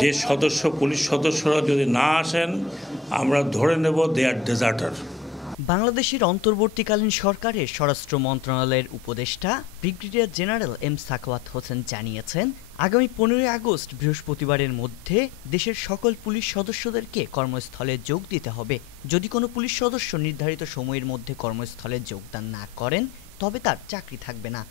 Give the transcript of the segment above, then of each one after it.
যে পুলিশ সদস্যরা যদি না আসেন আমরা ধরে নেব দে আর ডেজার্টার। বাংলাদেশের অন্তর্বর্তীকালীন সরকারের স্বরাষ্ট্র মন্ত্রণালয়ের উপদেষ্টা brigadier general M Sakhawat Hossain জানিয়েছেন, আগামী 15 আগস্ট বৃহস্পতিবারের মধ্যে দেশের সকল পুলিশ সদস্যদেরকে কর্মস্থলে যোগ দিতে হবে। যদি কোনো পুলিশ সদস্য নির্ধারিত সময়ের মধ্যে কর্মস্থলে যোগদান না করেন তবে তার চাকরি থাকবে না।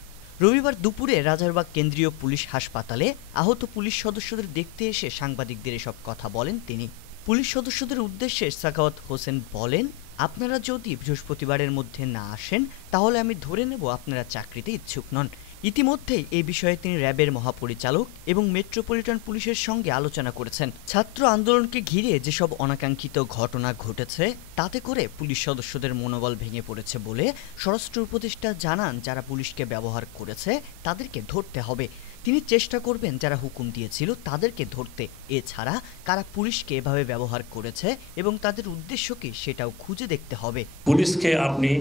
রবিবার দুপুরে রাজারবাগ কেন্দ্রীয় পুলিশ হাসপাতালে আহত পুলিশ সদস্যদের দেখতে এসে সাংবাদিকদের এসব কথা বলেন তিনি। পুলিশ সদস্যদের উদ্দেশ্যে সাখাওয়াত হোসেন বলেন, আপনারা যদি বৃহস্পতিবারের মধ্যে না আসেন তাহলে আমি ধরে নেব আপনারা চাকরিতে ইচ্ছুক নন। ইতিমধ্যেই এই বিষয়ে তিনি র্যাবের মহাপরিচালক এবং মেট্রোপলিটন পুলিশের সঙ্গে আলোচনা করেছেন। ছাত্র আন্দোলনকে ঘিরে যেসব অনাকাঙ্ক্ষিত ঘটনা ঘটেছে তাতে করে পুলিশ সদস্যদের মনোবল ভেঙে পড়েছে বলে স্বরাষ্ট্র উপদেষ্টা জানান, যারা পুলিশকে ব্যবহার করেছে তাদেরকে ধরতে হবে। তিনি চেষ্টা করবেন যারা হুকুম দিয়েছিল তাদেরকে ধরতে। এছাড়া কারা পুলিশকে এভাবে ব্যবহার করেছে এবং তাদের উদ্দেশ্য কি সেটাও খুঁজে দেখতে হবে। পুলিশকে আপনি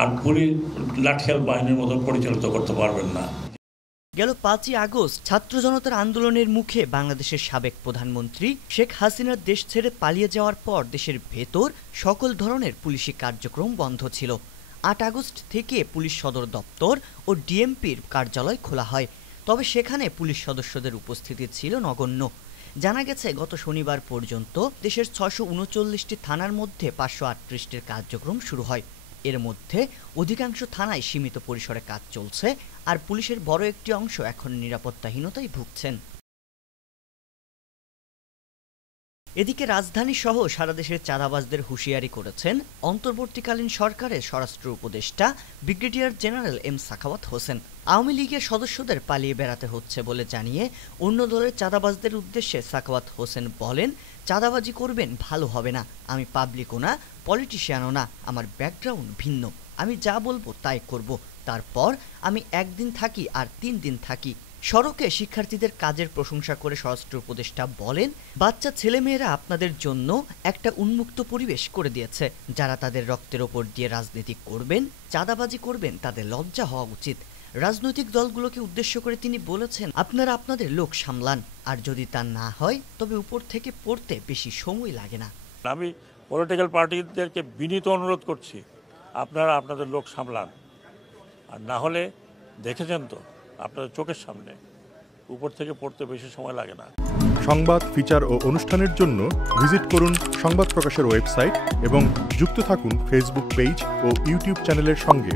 আর পুলিশ লাঠিয়াল বাহিনীর মতো পরিচালিত করতে পারবেন না। গেল 5ই আগস্ট ছাত্র জনতার আন্দোলনের মুখে বাংলাদেশের সাবেক প্রধানমন্ত্রী শেখ হাসিনার দেশ ছেড়ে পালিয়ে যাওয়ার পর দেশের ভেতর সকল ধরনের পুলিশি কার্যক্রম বন্ধ ছিল। 8 আগস্ট থেকে পুলিশ সদর দপ্তর ও ডিএমপির কার্যালয় খোলা হয়, তবে সেখানে পুলিশ সদস্যদের উপস্থিতি ছিল নগণ্য। জানা গেছে গত শনিবার পর্যন্ত দেশের 639টি থানার মধ্যে 538টির কার্যক্রম শুরু হয়। এর মধ্যে অধিকাংশ থানায় সীমিত পরিসরে কাজ চলছে, আর পুলিশের বড় একটি অংশ এখন নিরাপত্তাহীনতায় ভুগছেন। এদিকে রাজধানী সহ সারা দেশের চাঁদাবাজদের হুঁশিয়ারি করেছেন অন্তর্বর্তীকালীন সরকারের স্বরাষ্ট্র উপদেষ্টা brigadier general M Sakhawat Hossain. Awami লীগের সদস্যদের পালিয়ে বেড়াতে হচ্ছে বলে জানিয়ে অন্য দলের চাঁদাবাজদের উদ্দেশ্যে সাখাওয়াত হোসেন বলেন, চাঁদাবাজি করবেন ভালো হবে না। আমি পাবলিকও না, পলিটিশিয়ানও না, আমার ব্যাকগ্রাউন্ড ভিন্ন। আমি যা বলবো তাই করব। তারপর আমি একদিন থাকি আর 3 দিন থাকি। সড়কে শিক্ষার্থীদের কাজের প্রশংসা করে স্বরাষ্ট্র উপদেষ্টা বলেন, বাচ্চা ছেলেমেয়েরা আপনাদের জন্য একটা উন্মুক্ত পরিবেশ করে দিয়েছে। যারা তাদের রক্তের ওপর দিয়ে রাজনীতি করবেন, চাঁদাবাজি করবেন, তাদের লজ্জা হওয়া উচিত। রাজনৈতিক দলগুলোকে উদ্দেশ্য করে তিনি বলেছেন, আপনারা আপনাদের লোক সামলান, আর যদি তা না হয় তবে উপর থেকে পড়তে বেশি সময় লাগে না। আমি পলিটিক্যাল পার্টিদেরকে বিনীত অনুরোধ করছি, আপনারা আপনাদের লোক সামলান, আর না হলে দেখেছেন তো আপনাদের চোখের সামনে উপর থেকে পড়তে বেশি সময় লাগে না। সংবাদ, ফিচার ও অনুষ্ঠানের জন্য ভিজিট করুন সংবাদ প্রকাশের ওয়েবসাইট এবং যুক্ত থাকুন ফেসবুক পেজ ও ইউটিউব চ্যানেলের সঙ্গে।